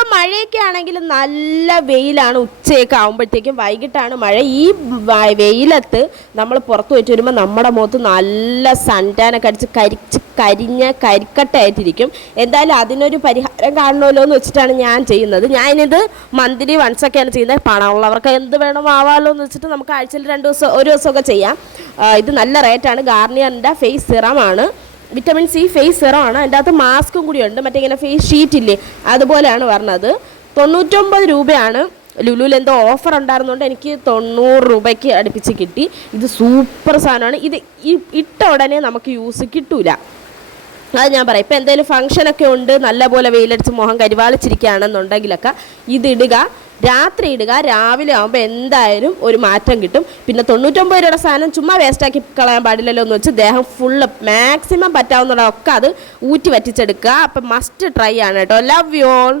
ഇപ്പം മഴയൊക്കെ ആണെങ്കിലും നല്ല വെയിലാണ്. ഉച്ചയൊക്കെ ആകുമ്പോഴത്തേക്കും വൈകിട്ടാണ് മഴ. ഈ വെയിലത്ത് നമ്മൾ പുറത്ത് പോയിട്ട് വരുമ്പോൾ നമ്മുടെ മുഖത്ത് നല്ല സൺടാനൊക്കെ അടിച്ച് കരിഞ്ഞ കരിക്കട്ടായിട്ടിരിക്കും. എന്തായാലും അതിനൊരു പരിഹാരം കാണണമല്ലോ എന്ന് വെച്ചിട്ടാണ് ഞാൻ ചെയ്യുന്നത്. ഞാനിത് മന്ത്ലി വൺസൊക്കെയാണ് ചെയ്യുന്നത്. പണമുള്ളവർക്ക് എന്ത് വേണം ആവാമല്ലോ എന്ന് വെച്ചിട്ട് നമുക്ക് ആഴ്ചയിൽ 2 ദിവസം 1 ദിവസമൊക്കെ ചെയ്യാം. ഇത് നല്ല റേറ്റാണ്. ഗാർണിയറിൻ്റെ ഫേസ് സിറമാണ്, വിറ്റമിൻ സി ഫേസ് സിറമാണ്. അതിൻ്റെ അകത്ത് മാസ്കും കൂടിയുണ്ട്. മറ്റേ ഇങ്ങനെ ഫേസ് ഷീറ്റില്ലേ, അതുപോലെയാണ് പറഞ്ഞത്. 99 രൂപയാണ്. ലുലുവിൽ എന്തോ ഓഫർ ഉണ്ടായിരുന്നുകൊണ്ട് എനിക്ക് 90 രൂപയ്ക്ക് അടുപ്പിച്ച് കിട്ടി. ഇത് സൂപ്പർ സാധനമാണ്. ഇത് ഇട്ട ഉടനെ നമുക്ക് യൂസ് കിട്ടൂല, അത് ഞാൻ പറയാം. ഇപ്പോൾ എന്തെങ്കിലും ഫംഗ്ഷനൊക്കെ ഉണ്ട്, നല്ലപോലെ വെയിലടിച്ച് മുഖം കരിവാളിച്ചിരിക്കുകയാണെന്നുണ്ടെങ്കിലൊക്കെ ഇതിടുക. രാത്രി ഇടുക, രാവിലെ ആകുമ്പോൾ എന്തായാലും ഒരു മാറ്റം കിട്ടും. പിന്നെ 99 രൂപയുടെ സാധനം ചുമ്മാ വേസ്റ്റാക്കി കളയാൻ പാടില്ലല്ലോ എന്ന് വെച്ച് ദേഹം ഫുള്ള് മാക്സിമം പറ്റാവുന്നതൊക്കെ അത് ഊറ്റി വറ്റിച്ചെടുക്കുക. അപ്പം മസ്റ്റ് ട്രൈ ആണ് കേട്ടോ. Love you all.